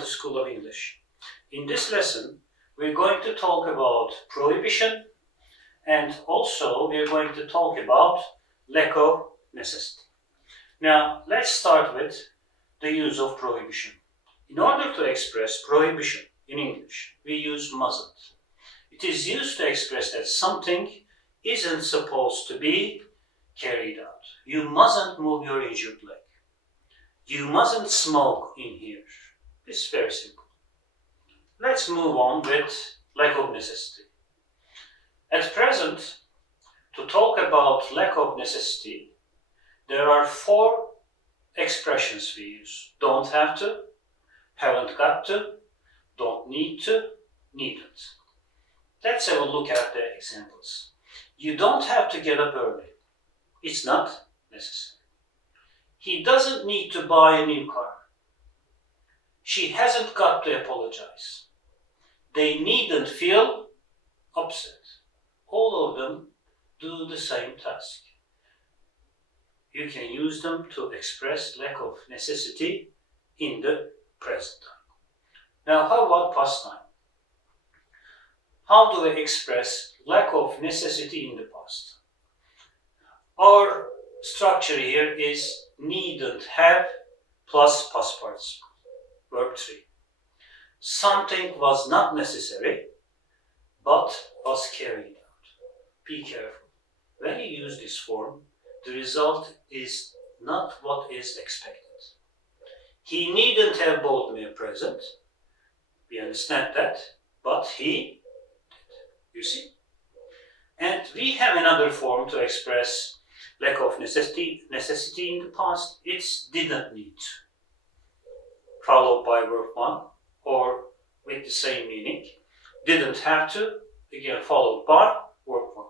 to School of English. In this lesson, we're going to talk about prohibition, and also we're going to talk about lack of necessity. Now, let's start with the use of prohibition. In order to express prohibition in English, we use mustn't. It is used to express that something isn't supposed to be carried out. You mustn't move your injured leg. You mustn't smoke in here. It's very simple. Let's move on with lack of necessity. At present, to talk about lack of necessity, there are 4 expressions we use. Don't have to, haven't got to, don't need to, needn't. Let's have a look at the examples. You don't have to get up early. It's not necessary. He doesn't need to buy a new car. She hasn't got to apologize. They needn't feel upset. All of them do the same task. You can use them to express lack of necessity in the present time. Now, how about past time? How do we express lack of necessity in the past? Our structure here is needn't have plus past participle, verb 3. Something was not necessary, but was carried out. Be careful. When you use this form, the result is not what is expected. He needn't have bought me a present. We understand that, but he did. You see? And we have another form to express lack of necessity in the past. It's didn't need, followed by verb 1, or with the same meaning. Didn't have to, again followed by verb 1.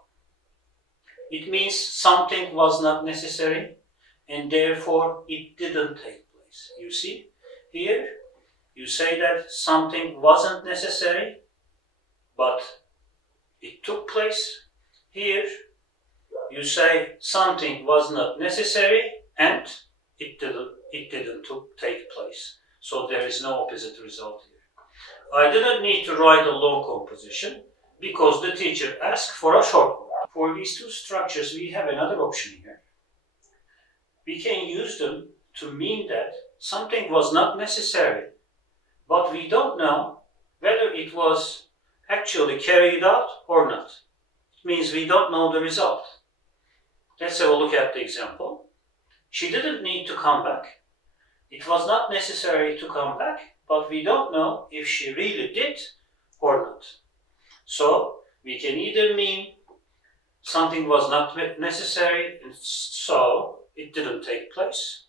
It means something was not necessary, and therefore it didn't take place. You see? Here, you say that something wasn't necessary, but it took place. Here, you say something was not necessary and it didn't take place. So there is no opposite result here. I didn't need to write a long composition because the teacher asked for a short one. For these 2 structures, we have another option here. We can use them to mean that something was not necessary, but we don't know whether it was actually carried out or not. It means we don't know the result. Let's have a look at the example. She didn't need to come back. It was not necessary to come back, but we don't know if she really did or not. So we can either mean something was not necessary, and so it didn't take place.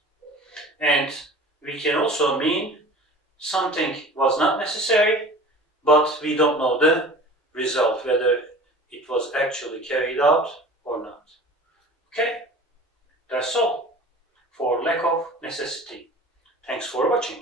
And we can also mean something was not necessary, but we don't know the result, whether it was actually carried out or not. Okay, that's all for lack of necessity. Thanks for watching.